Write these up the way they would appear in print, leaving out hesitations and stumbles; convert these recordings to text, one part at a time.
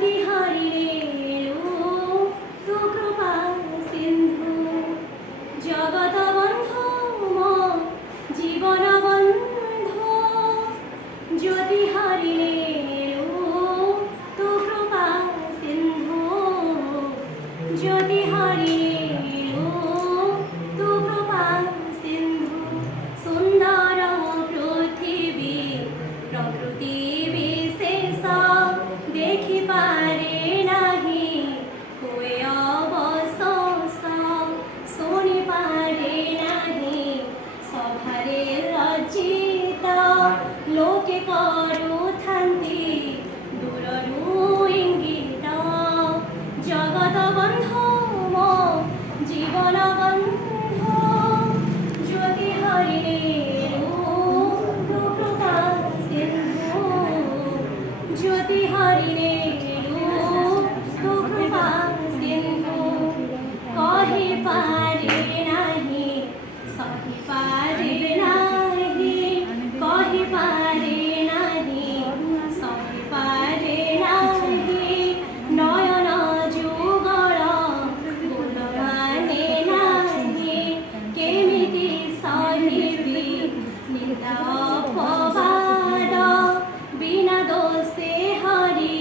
যদি হারিয়ে তু কৃপা সিন্ধু জগত বন্ধু মো জীবন বন্ধু যদি হারিয়ে তু কৃপা সিন্ধু যদি হারিয়ে তু কৃপা সিন্ধু সুন্দর পৃথিবী প্রকৃতি বিশেষ দেখি পারে নাহি কোয়ে অবশেষ শুনি পারে নাহি সভারে রচিত লোকে করুথান্তি দূরରୁ ইঙ্গিত জগত বন্ধু মো জীবন বন্ধু যদি হরিণে তু কৃপা সিন্ধু যদি হরিণে তু কৃপা সিন্ধু কহি পারে নাহি সহি পারে নাহি কহি পারে নাহি সহি পারে নাহি নয়ন যুগଳ গুণମାନେ ନାହିଁ କେମିତି ସହିବି ନିନ୍ଦା ଅପବାଦ ବିନା ଦୋଷେ ହରି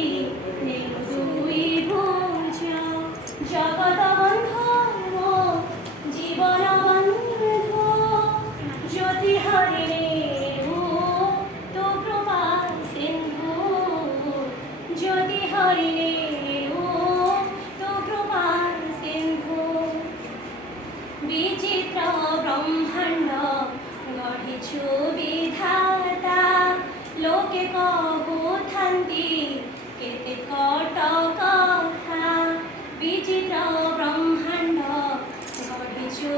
ଦୁଇ ଭୁଜ ଜଗତ ବନ୍ଧୁ ମୋ ଜୀବନ ବନ୍ଧୁ জ্যোতি হরিণে তু কৃপা সিন্ধু জ্যোতি হরিণে তু কৃপা সিন্ধু বিচিত্র ব্রহ্মাণ্ড গঢ়িছু বিধাতা লোকে কহুথান্তি কেতে কট কথা বিচিত্র ব্রহ্মাণ্ড গঢ়িছু